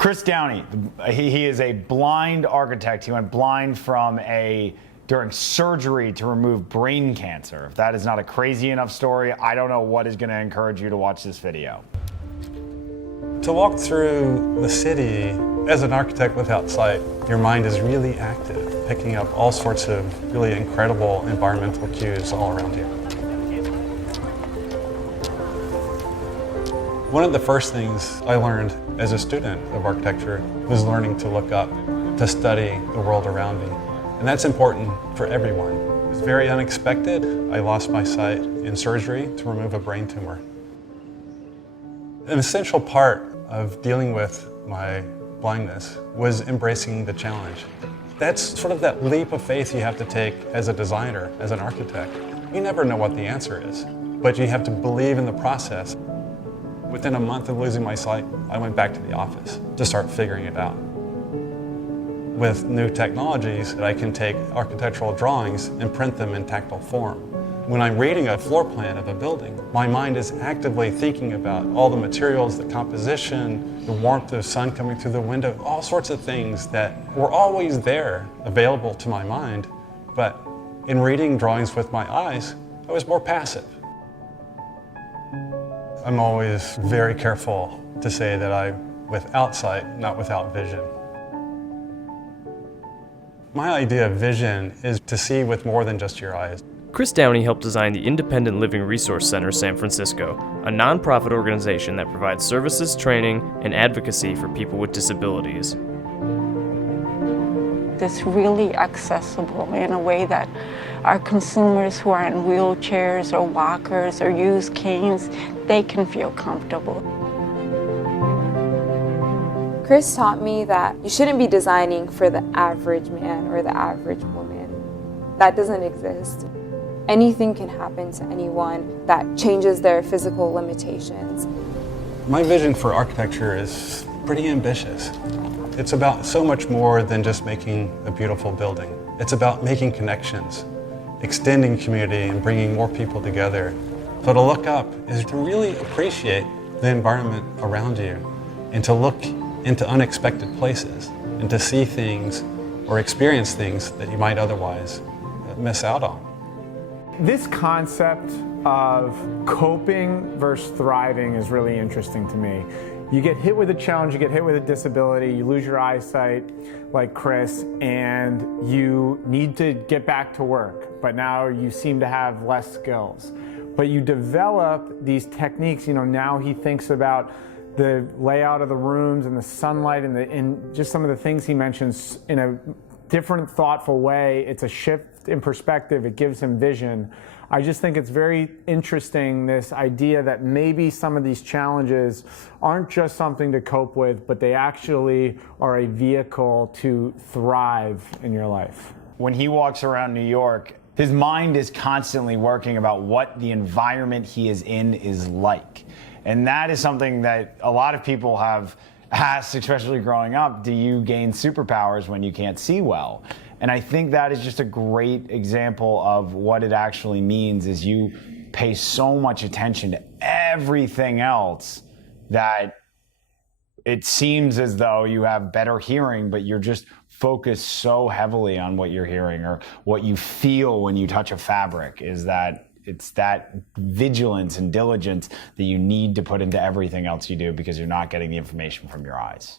Chris Downey, he is a blind architect. He went blind during surgery to remove brain cancer. If that is not a crazy enough story, I don't know what is going to encourage you to watch this video. To walk through the city as an architect without sight, your mind is really active, picking up all sorts of really incredible environmental cues all around you. One of the first things I learned as a student of architecture was learning to look up, to study the world around me. And that's important for everyone. It was very unexpected. I lost my sight in surgery to remove a brain tumor. An essential part of dealing with my blindness was embracing the challenge. That's sort of that leap of faith you have to take as a designer, as an architect. You never know what the answer is, but you have to believe in the process. Within a month of losing my sight, I went back to the office to start figuring it out. With new technologies, I can take architectural drawings and print them in tactile form. When I'm reading a floor plan of a building, my mind is actively thinking about all the materials, the composition, the warmth of sun coming through the window, all sorts of things that were always there, available to my mind. But in reading drawings with my eyes, I was more passive. I'm always very careful to say that I'm without sight, not without vision. My idea of vision is to see with more than just your eyes. Chris Downey helped design the Independent Living Resource Center San Francisco, a nonprofit organization that provides services, training, and advocacy for people with disabilities. It's really accessible in a way that our consumers who are in wheelchairs or walkers or use canes, they can feel comfortable. Chris taught me that you shouldn't be designing for the average man or the average woman. That doesn't exist. Anything can happen to anyone that changes their physical limitations. My vision for architecture is pretty ambitious. It's about so much more than just making a beautiful building. It's about making connections, extending community, and bringing more people together. So to look up is to really appreciate the environment around you and to look into unexpected places and to see things or experience things that you might otherwise miss out on. This concept of coping versus thriving is really interesting to me. You get hit with a challenge, you get hit with a disability, you lose your eyesight like Chris, and you need to get back to work, but now you seem to have less skills. But you develop these techniques, now he thinks about the layout of the rooms and the sunlight and just some of the things he mentions in a different, thoughtful way. It's a shift in perspective, it gives him vision. I just think it's very interesting, this idea that maybe some of these challenges aren't just something to cope with, but they actually are a vehicle to thrive in your life. When he walks around New York, his mind is constantly working about what the environment he is in is like. And that is something that a lot of people have asked, especially growing up, do you gain superpowers when you can't see well? And I think that is just a great example of what it actually means, is you pay so much attention to everything else that it seems as though you have better hearing, but you're just focused so heavily on what you're hearing or what you feel when you touch a fabric. Is that it's that vigilance and diligence that you need to put into everything else you do because you're not getting the information from your eyes.